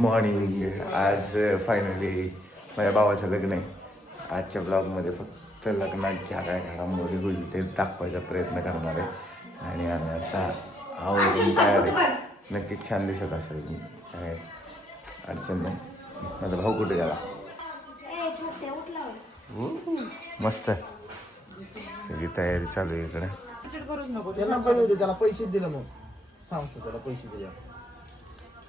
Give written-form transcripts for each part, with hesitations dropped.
Morning. आज finally माझ्या भावाचं लग्न आहे. आजच्या ब्लॉगमध्ये फक्त लग्नात ज्या काय घडामोडी होईल ते दाखवायचा प्रयत्न करणार आहे. आणि आम्ही आता आवडून तयार आहे. नक्कीच छान दिसत असेल, काय अडचण नाही. माझा भाऊ कुठे गेला? मस्त सगळी तयारी चालू आहे इकडे. त्याला पैसे दिले, मग सांगतो त्याला पैसे दिले.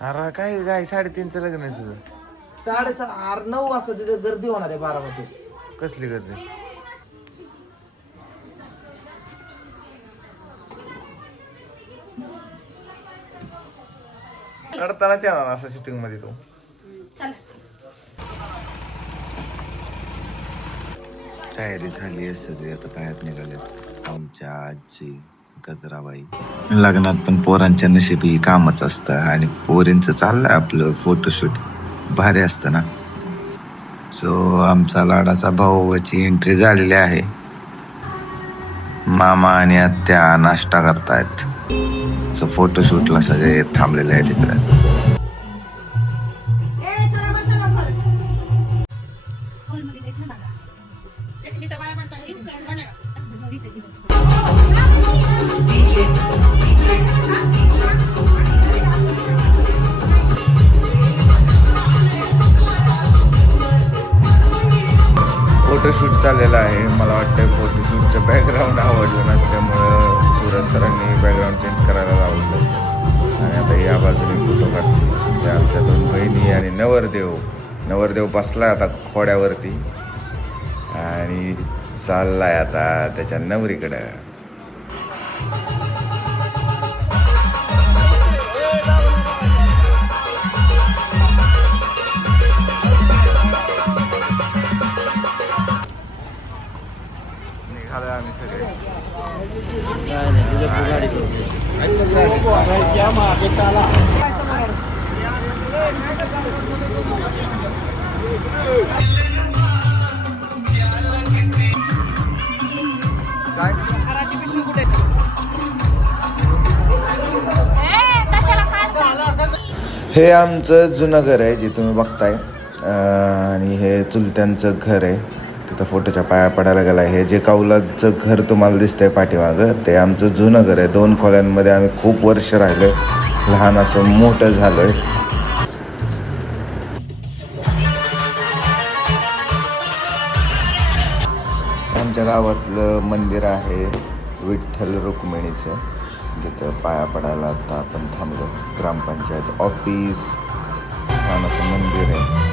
अरे काय काय 3:30चं लग्न आहे तुझं? 9:30 9 वाजता तिथे गर्दी होणार आहे बारामती. कसली गर्दी? करताना येणार असं शूटिंग मध्ये तो. तयारी झाली आहे सगळी, आता पायात निघालेत आमच्या आजी गजराबाई. लग्नात पण पोरांच्या नशिबी कामच असतं आणि पोरींचं चाललंय आपलं फोटोशूट. भारी असतं ना. सो आमचा लाडाचा भाऊची एंट्री झालेली आहे. मामा आणि आत्या नाश्ता करतायत. सो फोटोशूटला सगळे थांबलेले आहेत तिकडे. फोटोशूट चाललेला आहे. मला वाटतं फोटोशूटचं बॅकग्राऊंड आवडलं नसल्यामुळं सूरज सरांनी बॅकग्राऊंड चेंज करायला लावलं. आणि आता या बाजूने फोटो काढतो. त्या आमच्या 2 बहिणी आणि नवरदेव बसला आता खोड्यावरती आणि चाललाय आता त्याच्या नवरीकडं. आम्ही सगळे हे आमचं जुनं घर आहे जे तुम्ही बघताय. आणि हे चुलत्यांचं घर आहे. तिथं फोटोच्या पाया पडायला गेला. हे जे कौलाचं घर तुम्हाला दिसतंय पाठीमागं, ते आमचं जुनं घर आहे. 2 खोल्यांमध्ये आम्ही खूप वर्ष राहिलोय. लहान असं मोठं झालोय. आमच्या गावातलं मंदिर आहे विठ्ठल रुक्मिणीचं. तिथं पाया पडायला आता आपण थांबलो. ग्रामपंचायत ऑफिस, छान असं मंदिर आहे.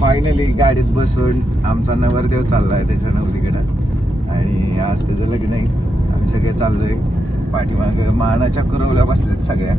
फायनली गाडीत बसून आमचा नवरदेव चाललाय त्याच्या नवरीकडं. आणि आज त्याचं लग्न आहे. आम्ही सगळे चाललोय. पाठीमागं मानाच्या कुरवल्या बसल्यात सगळ्या.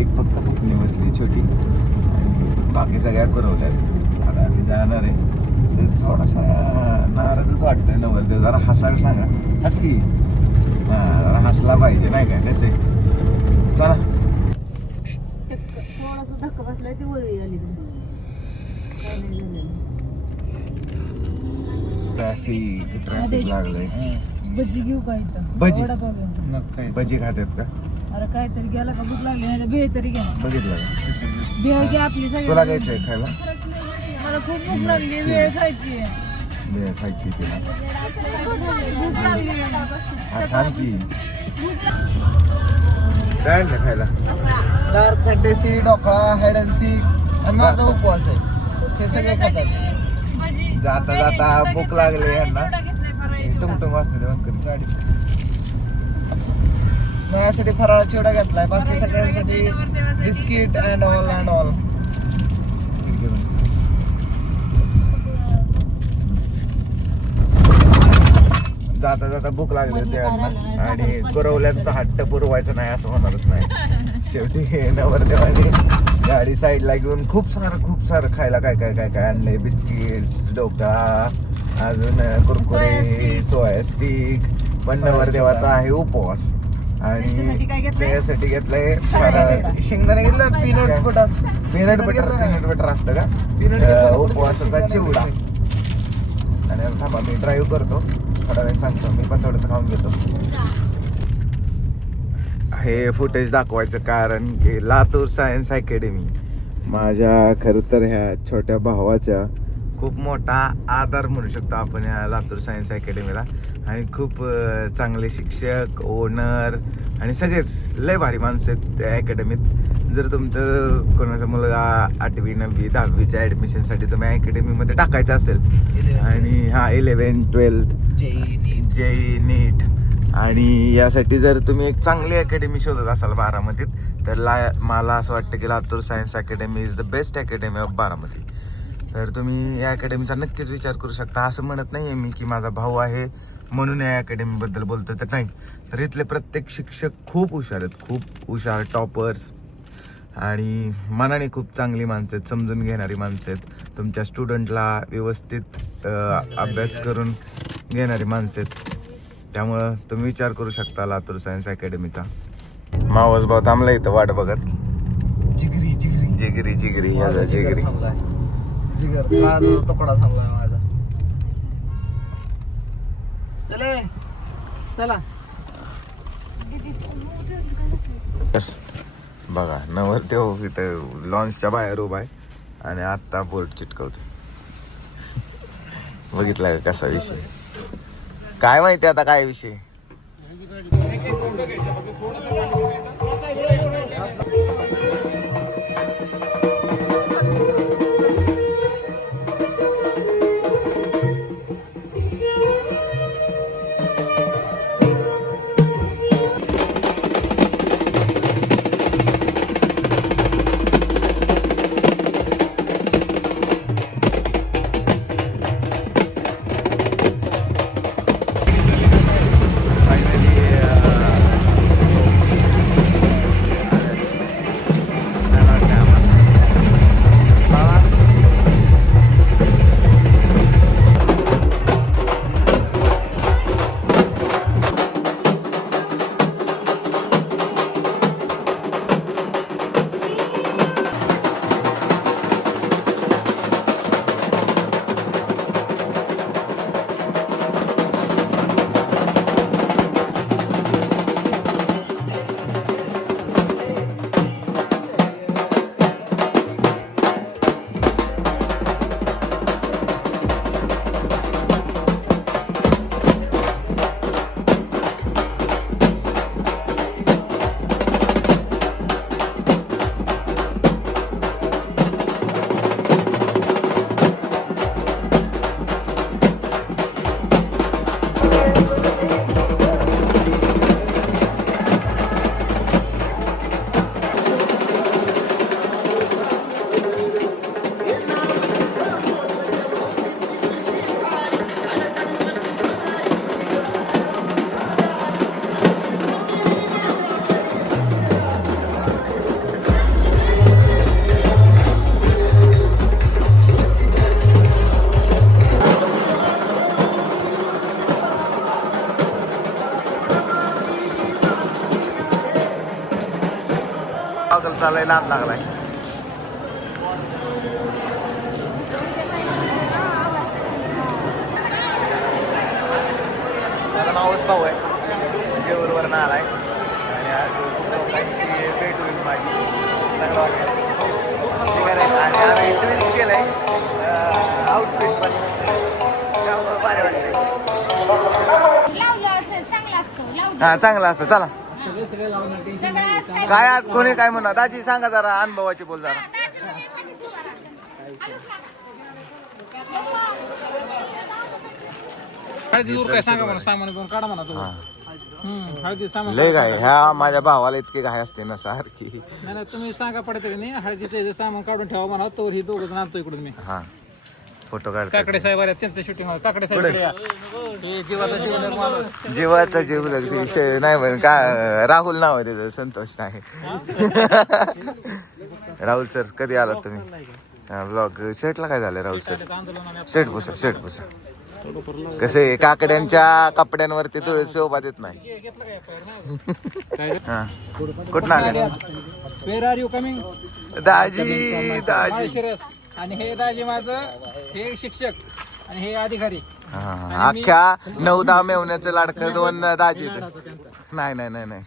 एक फक्त पुकणी बसली छोटी आणि बाकी सगळ्या कुरवल्यात. आता आम्ही जाणार आहे. थोडासा नाराजच वाटतंय नवरदेव. जरा हसायला सांगा. हस की. जरा हसला पाहिजे नाही काय? कसं आहे? चला. थोडासा धक्का बसलाय ते वळी आली. ट्रॅफिक लागलंय. भजी घेऊ का इथं? भजी खातात का? अरे काहीतरी गेला का भूक लागली. भेळ तरी घ्या. बघितलं का? भेळ घ्या आपली सगळी. तुला घ्यायचंय खायला? मला खूप भूक लागली. भेळ खायची. भेळ खायची तिला. भूक लागली. थांब की. काय आणलं खायला? Dark fantasy, dhokla, hide and sick आणि माझा उपवास आहे. हे सगळे खातात. जाता जाता भूक लागली यांना. टुमटुम असते गाडी. माझ्यासाठी फराळा चिवडा घेतलाय. बाकी सगळ्यांसाठी बिस्किट अँड ऑल. जाता जाता भूक लागली होती यांना. आणि कुरवल्यांचा हट्ट पुरवायचा नाही असं होणारच नाही. शेवटी नवरदेवाने गाडी साईडला घेऊन खूप सारं खायला काय आणलंय. बिस्किट्स, ढोकळा, अजून कुरकुरे, सोया स्टिक. पण नवरदेवाचा आहे उपवास. त्याच्यासाठी काय आणि घेतलंय? त्याच्यासाठी घेतलंय फराळ. शेंगदाणे घेतलं पीनट्स बटर. पीनट बटर असतं का? Peanut butter. उपवासाचा चिवडा. आणि आता थांबा मी ड्राईव्ह करतो, थोडा वेळ सांगतो, मी पण थोडंसं खाऊन घेतो. हे फुटेज दाखवायचं कारण की लातूर सायन्स अकॅडमी माझ्या खरं तर ह्या छोट्या भावाच्या खूप मोठा आधार म्हणू शकतो आपण या लातूर सायन्स अकॅडमीला. आणि खूप चांगले शिक्षक, ओनर आणि सगळेच लय भारी माणसं आहेत त्या अकॅडमीत. जर तुमचं कोणाचा मुलगा 8वी 9वी 10वीच्या ॲडमिशनसाठी तुम्ही अकॅडमीमध्ये टाकायचं असेल आणि 11th 12th जेई नीट आणि यासाठी जर तुम्ही एक चांगली अकॅडमी शोधत असाल बारामतीत तर मला असं वाटतं की Latur science academy is the best academy of Baramati. तर तुम्ही या अकॅडमीचा नक्कीच विचार करू शकता. असं म्हणत नाही आहे मी की माझा भाऊ आहे म्हणून या अकॅडमीबद्दल बोलतो, तर नाही. तर इथले प्रत्येक शिक्षक खूप हुशार आहेत, खूप हुशार, टॉपर्स आणि मनाने खूप चांगली माणसं आहेत, समजून घेणारी माणसं आहेत, तुमच्या स्टुडंटला व्यवस्थित अभ्यास करून घेणारी माणसं आहेत. त्यामुळं तुम्ही विचार करू शकता लातूर सायन्स अकॅडमीचा. मावस भाऊ थांबला इथं वाट बघत. जिगरी जिगरी जिगरी जिगरी याचा जिगरी. थांबलाय. जिगर काळाचा तुकडा थांबलाय माझा. चले चला. बघा नवरदेव इथं लॉन्चच्या बाहेर उभा आहे आणि आत्ता बोर्ड चिटकवतो. बघितला का कसा विषय? काय माहिती आता काय विषय. चालायला नाद लागलाय. माझा मावस भाऊ आहे, जेऊरवर आलाय आणि आज लोकांची भेट होईल माझी. चांगलं वाटतं. आणि आम्ही ट्विल्स केलंय आउटफिट पण, त्यामुळे भारी वाटतंय. हा चांगला असतं. चला काय आज कोणी काय म्हणा. दाजी सांगा जरा अनुभवाची बोल जरा. लय गाय ह्या माझ्या भावाला इतके घाय असते ना सारखी. नाही तुम्ही सांगा पडते नाही हळदीचं सामान काढून ठेवा म्हणा तो ही दोघं जण आणतो इकडून मी. हा फोटो काढ. काकडे साहेब आले त्यांचं शूटिंग काकडे साहेब जीवाचा जीव माणूस. जीवाचा जीव लागते विषय नाही म्हण का. राहुल नाव आहे त्याचं, संतोष नाही. राहुल सर कधी आलात तुम्ही ब्लॉग सेटला? काय झालं राहुल सर? सेट पुसा कसे काकड्यांच्या कपड्यांवरती तुळशी उभा देत नाही. हा. कुठला आले वेर आर यू कमिंग? दाजी दाजी. आणि हे दाजी माझं हे शिक्षक आणि हे अधिकारी. हा, अख्ख्या 9-10 मेवण्याचं लाडकं 2 दाजी आहेत. नाही नाही नाही नाही,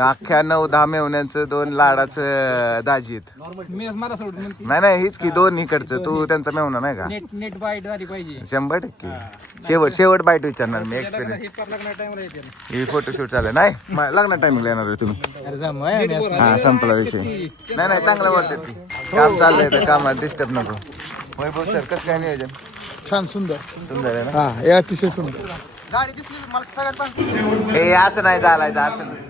अख्ख्या 9-10 मेवण्याचं 2 लाडाचं दाजी आहेत. मी मला सोडून नाही नाही, हीच की 2 इकडचं. तू त्यांचा मेवना नाही का? नेट बाईट झाली पाहिजे. 100%. शेवट बाईट विचारणार मी. एक्सपिरियन्स टाइमला येते. ही फोटोशूट चालू नाही. लग्न टाइमिंगला येणार आहे तुम्ही. हा, संपला विषय. नाही नाही, चांगलं बोलते ती. काम चाललंय तर कामात डिस्टर्ब नको. वैभव सर, कसं काय नियोजन? छान, सुंदर सुंदर आहे ना? हा, हे अतिशय सुंदर. हे असं नाही चालायचं, असं नाही.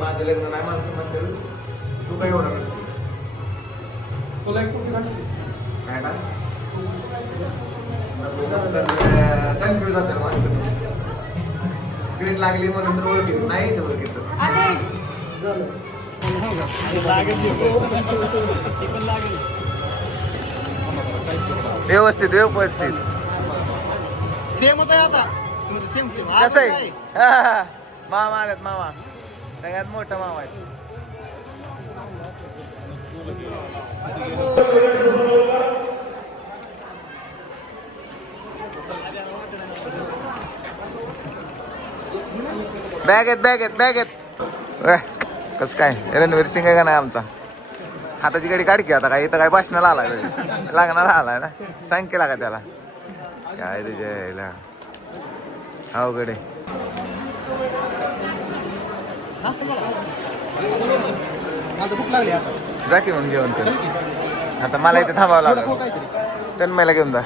माझं लग्न नाही माणसं म्हणतील तू काही होणार काय ना कन्फ्युज होतात माणसं. स्क्रीन लागली म्हणून तर ओळखीत नाही, तर ओळखीत व्यवस्थित व्यवस्थित सेम होत आता. सेम सेम कसं आहे? मामा आल्यात, मामा सगळ्यात मोठा मामा आहे. बॅग आहेत. कसं काय रणवीर सिंग आहे का नाही आमचा? हाताची गाडी काढ की आता. काय इथं काय भाषणाला आलाय, लग्नाला आलाय ना? सांग केला का त्याला? काय त्याच्या अवघड आहे. जा की मग जेवण कर. आता मला इथे थांबावं लागलं. तन्मयला घेऊन जा.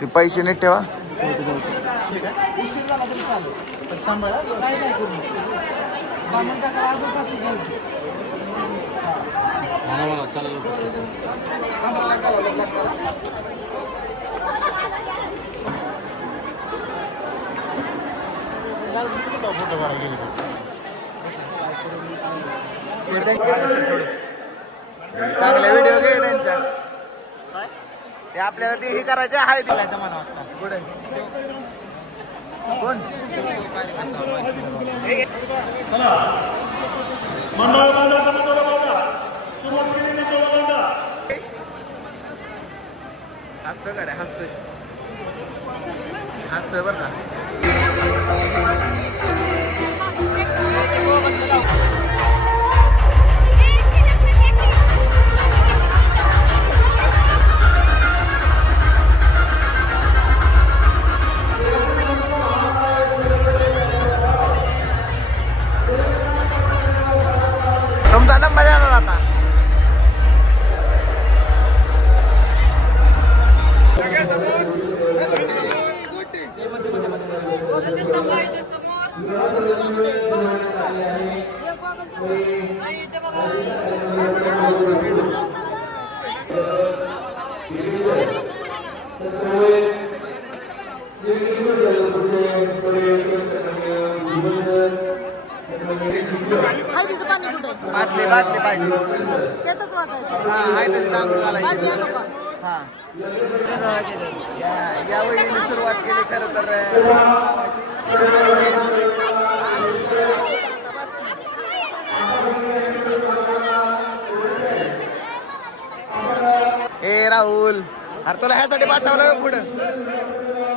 ते पैसे नीट ठेवा. चांगले व्हिडिओ घे त्यांच्या. ते आपल्याला ते हे करायचे आहे दिलायचं मला वाटतं. पुढे कोण हसतोय गाड्या, हसतोय बरं का. तुमचा नंबर येणार आता. हळदीचं पाणी कुठे बाटले बाटले पाहिजे त्यातच वाटायचं हा आहे तशी डांगरू घालायची पाणी आणू का हा या वहिनीने सुरुवात केली खरं तर ए राहुल अरे तुला ह्यासाठी पाठवलं पुढं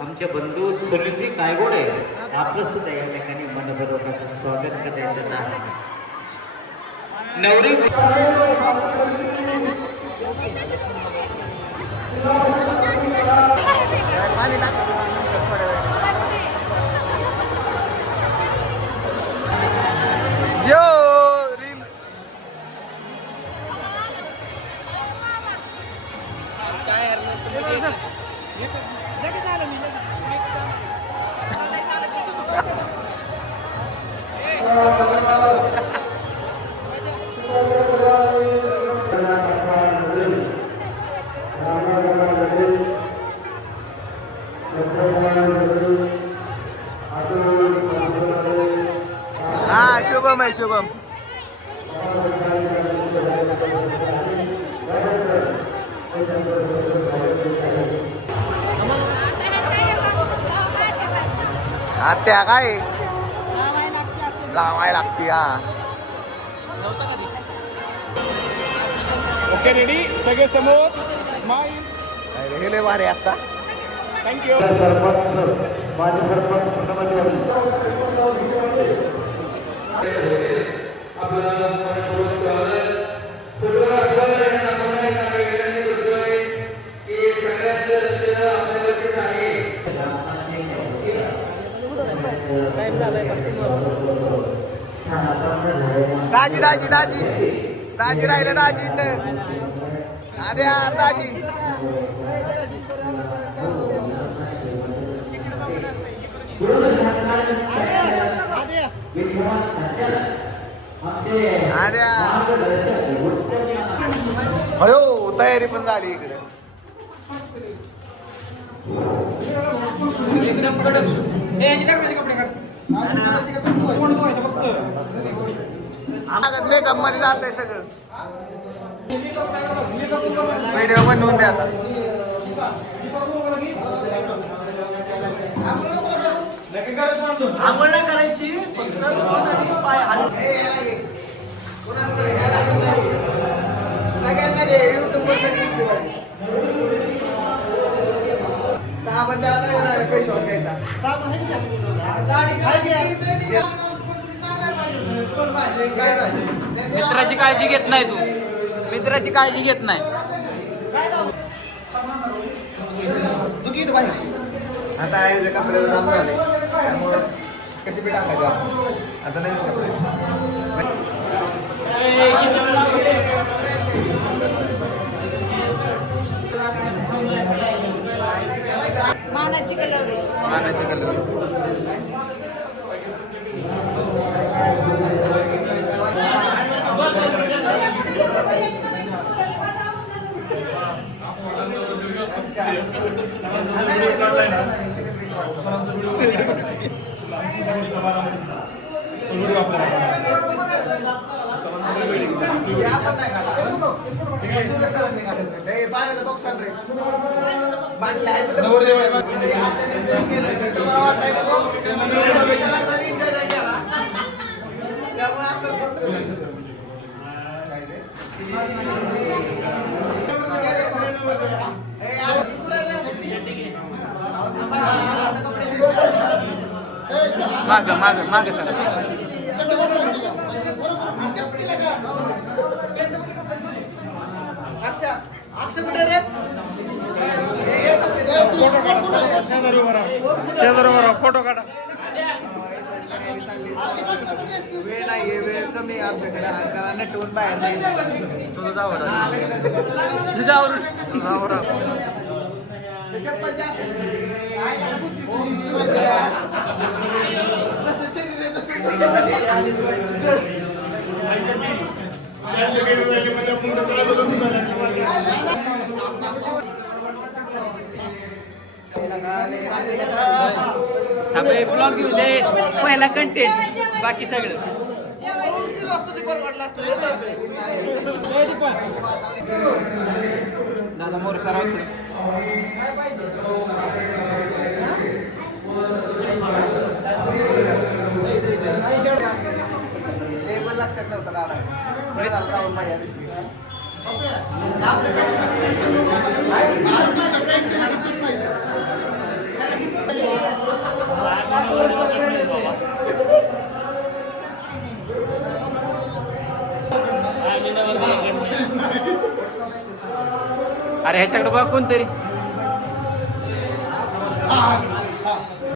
आमचे बंधू सुनीलजी गायगोडे आपलं सुद्धा या ठिकाणी मनपूर्वक असं स्वागत करण्यात येत आहे. नवरी यो रील हा शुभम आहे शुभम आत्या काय लावाय लागते हा ओके रेडी सगळे समोर स्माईल अरे हे लय भारी असता थँक्यू दाजी दाजी दाजी दाजी राहिलं दाजी इथं अरे यार दाजी अरे अयो तयारी पण झाली इकडे एकदम कडक लय गंमत जात आहे सगळं व्हिडिओ बनवून द्या आता आंघोळ नाही करायची सगळ्यांना युट्यूबवर सगळी साबण द्यायचा पेशवर घ्यायचा मित्राची काळजी घेत नाही तू मित्राची काळजी घेत नाही आता आहे कपडे दाम झाले त्यामुळे कशी बी टाकायचं आता नवीन कपडे मानाची कलर मानाचे कलर माग माग माग सर शेजारी फोटो काढा वेळ नाही वेळ कमी आमच्याकडे त्याला नटवून बाहेर नाही तुझं जावर तुझ्यावर ब्लॉग घेऊ दे पहिला कंटेंट बाकी सगळं दादा मोर सराव लेबल लक्षात नव्हतं काढा बरं झालं राहुल भाई दिसली अरे ह्याच्याकडे बघ कोणतरी